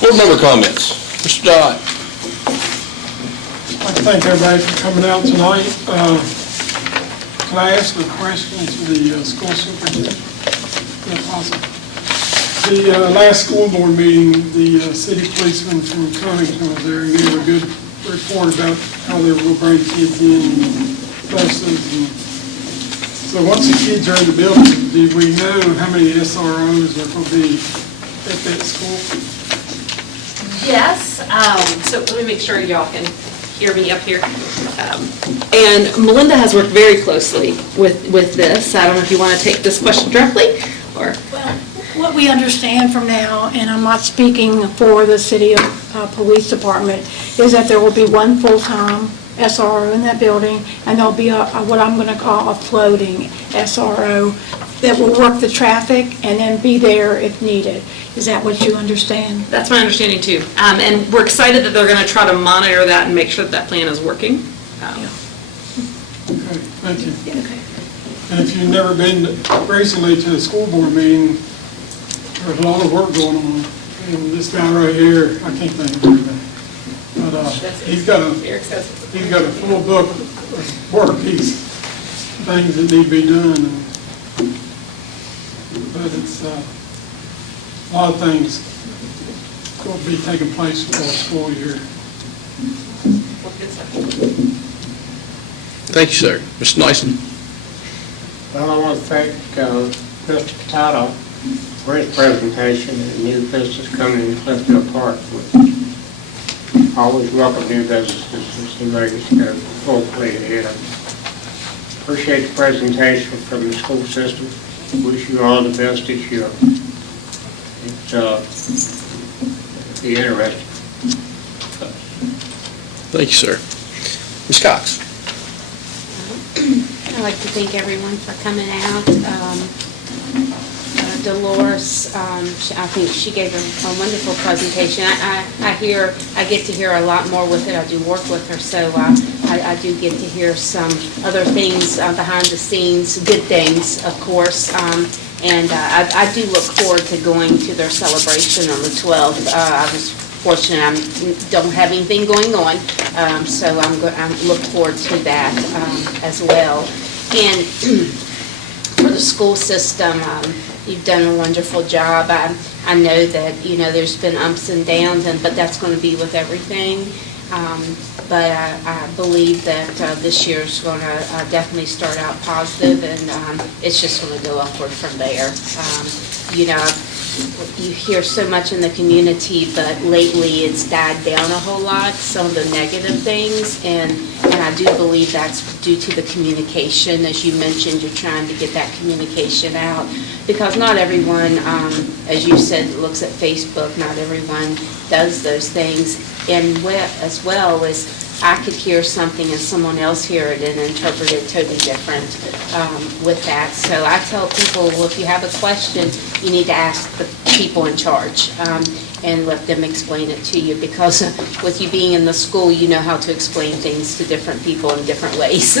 Board member comments. Mr. Dodd. I'd like to thank everybody for coming out tonight. Can I ask a question to the school superintendent, if possible? The last school board meeting, the city policeman from Covington was there and gave a good report about how they were going to bring kids in and buses. And so once the kids are in the building, do we know how many SROs are going to be at that school? Yes, so let me make sure y'all can hear me up here. And Melinda has worked very closely with this. I don't know if you want to take this question directly, or? Well, what we understand from now, and I'm not speaking for the city police department, is that there will be one full-time SRO in that building, and there'll be what I'm going to call a floating SRO that will work the traffic and then be there if needed. Is that what you understand? That's my understanding too. And we're excited that they're going to try to monitor that and make sure that that plan is working. Okay, thank you. Okay. And if you've never been recently to a school board meeting, there's a lot of work going on. And this guy right here, I can't think of his name, but he's got a full book of work, things that need to be done. But it's a lot of things going to be taking place for the school year. Thank you, sir. Mr. Nyson. Well, I want to thank Mr. Potato for his presentation and new business coming in Cliffville Park. We always welcome new businesses and seem like it's got full play ahead. Appreciate the presentation from the school system. Wish you all the best this year. It'll be interesting. Thank you, sir. Ms. Cox. I'd like to thank everyone for coming out. Dolores, I think she gave a wonderful presentation. I get to hear a lot more with it. I do work with her, so I do get to hear some other things behind the scenes, good things, of course. And I do look forward to going to their celebration on the 12th. I was fortunate I don't have anything going on, so I look forward to that as well. And for the school system, you've done a wonderful job. I know that, there's been ups and downs, but that's going to be with everything. But I believe that this year's going to definitely start out positive, and it's just going to go upward from there. You hear so much in the community, but lately it's died down a whole lot, some of the negative things, and I do believe that's due to the communication. As you mentioned, you're trying to get that communication out, because not everyone, as you said, looks at Facebook. Not everyone does those things, and as well as I could hear something and someone else hear it and interpret it totally different with that. So I tell people, well, if you have a question, you need to ask the people in charge and let them explain it to you, because with you being in the school, you know how to explain things to different people in different ways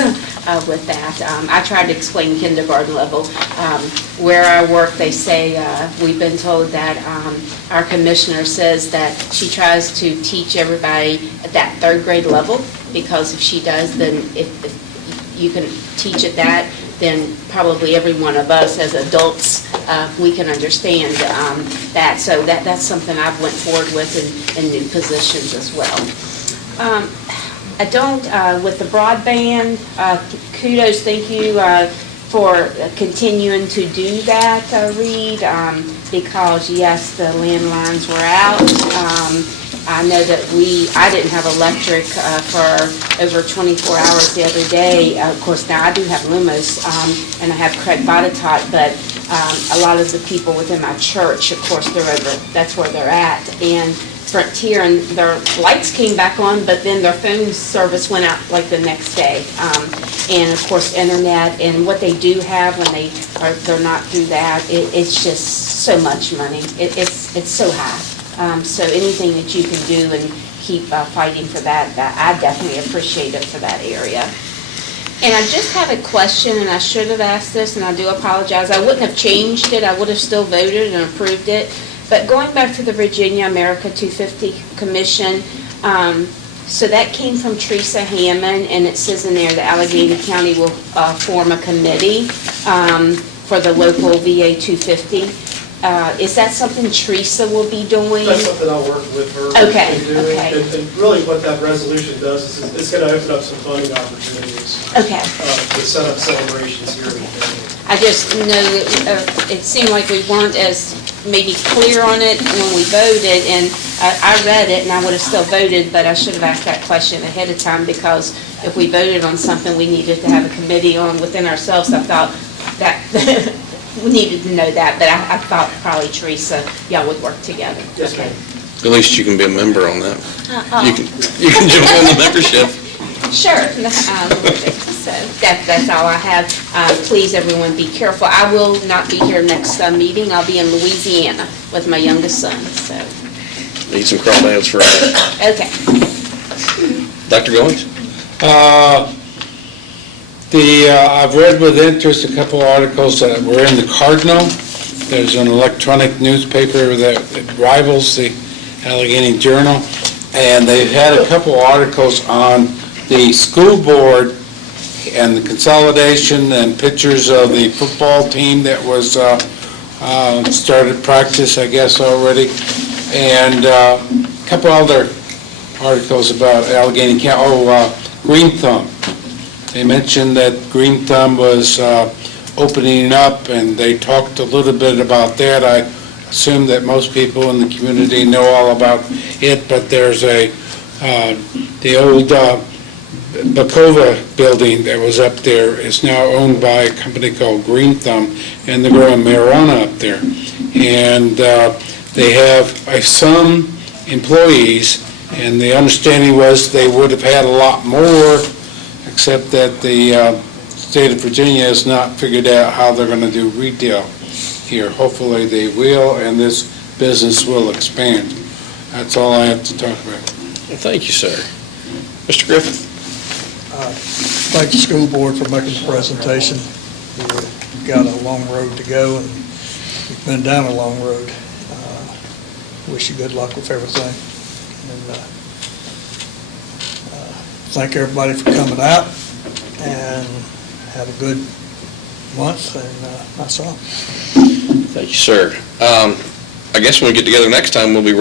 with that. I try to explain kindergarten level. Where I work, they say, we've been told that our commissioner says that she tries to teach everybody at that 3rd grade level, because if she does, then if you can teach at that, then probably every one of us as adults, we can understand that. So that's something I've went forward with in new positions as well. I don't, with the broadband, kudos, thank you for continuing to do that, Reed, because yes, the landlines were out. I know that I didn't have electric for over 24 hours the other day. Of course, now I do have Lumos, and I have Craig Botatot, but a lot of the people within my church, of course, that's where they're at. And Frontier, and their lights came back on, but then their phone service went out like the next day. And of course, internet, and what they do have when they're not through that, it's just so much money. It's so high. So anything that you can do and keep fighting for that, I definitely appreciate it for that area. And I just have a question, and I should have asked this, and I do apologize. I wouldn't have changed it. I would have still voted and approved it. But going back to the Virginia America 250 Commission, so that came from Teresa Hammond, and it says in there that Alleghany County will form a committee for the local VA 250. Is that something Teresa will be doing? That's something I'll work with her Okay, in doing. okay. And really what that resolution does is it's going to open up some funding opportunities Okay. to set up celebrations here in the county. I just know that it seemed like we weren't as maybe clear on it when we voted, and I read it and I would have still voted, but I should have asked that question ahead of time, because if we voted on something we needed to have a committee on within ourselves, I thought that we needed to know that, but I thought probably Teresa, y'all would work together. Yes, Okay. ma'am. At least you can be a member on that. You can jump on the membership. Sure. So that's all I have. Please, everyone, be careful. I will not be here next meeting. I'll be in Louisiana with my youngest son, so, Need some crawdads for that. okay. Dr. Goings? I've read with interest a couple articles that were in the Cardinal. There's an electronic newspaper that rivals the Alleghany Journal, and they've had a couple articles on the school board and the consolidation and pictures of the football team that was started practice, I guess, already, and a couple other articles about Alleghany County. Green Thumb. They mentioned that Green Thumb was opening up, and they talked a little bit about that. I assume that most people in the community know all about it, but there's the old Bacova building that was up there is now owned by a company called Green Thumb, and they're growing marijuana up there. And they have some employees, and the understanding was they would have had a lot more, except that the state of Virginia has not figured out how they're going to do retail here. Hopefully they will, and this business will expand. That's all I have to talk about. Well, thank you, sir. Mr. Griffith? Thank the school board for making the presentation. We've got a long road to go, and we've been down a long road. Wish you good luck with everything. And thank everybody for coming out, and have a good month, and that's all. Thank you, sir. I guess when we get together next time, we'll be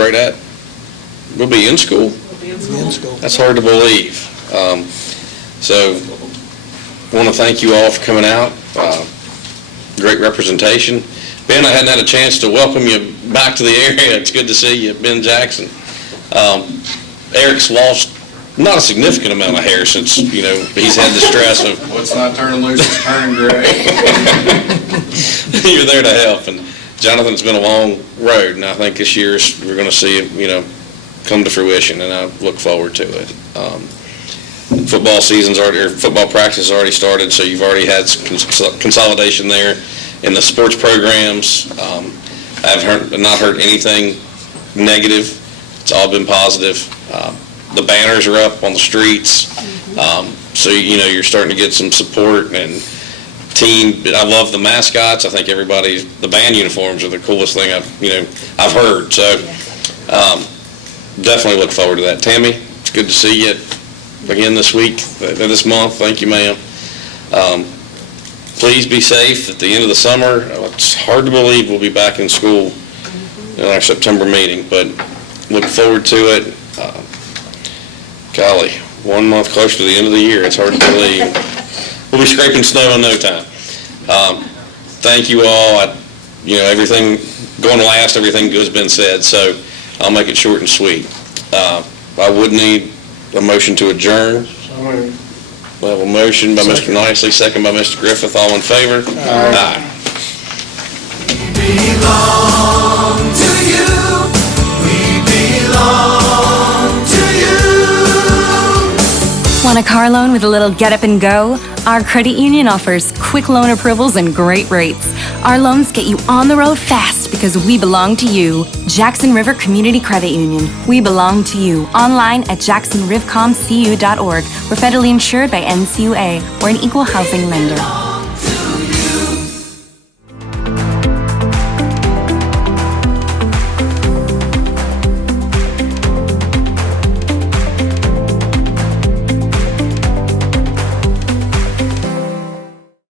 in school. Be in school. That's hard to believe. So I want to thank you all for coming out. Great representation. Ben, I hadn't had a chance to welcome you back to the area. It's good to see you, Ben Jackson. Eric's lost not a significant amount of hair since, he's had the stress of... What's not turning loose is turning gray. You're there to help, and Jonathan's been a long road, and I think this year we're going to see it, come to fruition, and I look forward to it. Football practice has already started, so you've already had some consolidation there in the sports programs. I've not heard anything negative. It's all been positive. The banners are up on the streets, so you're starting to get some support and team. I love the mascots. I think the band uniforms are the coolest thing I've heard. So definitely look forward to that. Tammy, it's good to see you again this month. Thank you, ma'am. Please be safe at the end of the summer. It's hard to believe we'll be back in school in our September meeting, but look forward to it. Golly, 1 month closer to the end of the year. It's hard to believe. We'll be scraping snow in no time. Thank you all. Everything going last, everything good's been said, so I'll make it short and sweet. I would need a motion to adjourn. We have a motion by Mr. Nicely, second by Mr. Griffith. All in favor? Aye. Belong to you. We belong to you. Want a car loan with a little get up and go? Our credit union offers quick loan approvals and great rates. Our loans get you on the road fast because we belong to you. Jackson River Community Credit Union. We belong to you. Online at jacksonrivcomcu.org. We're federally insured by NCUA. We're an equal housing lender.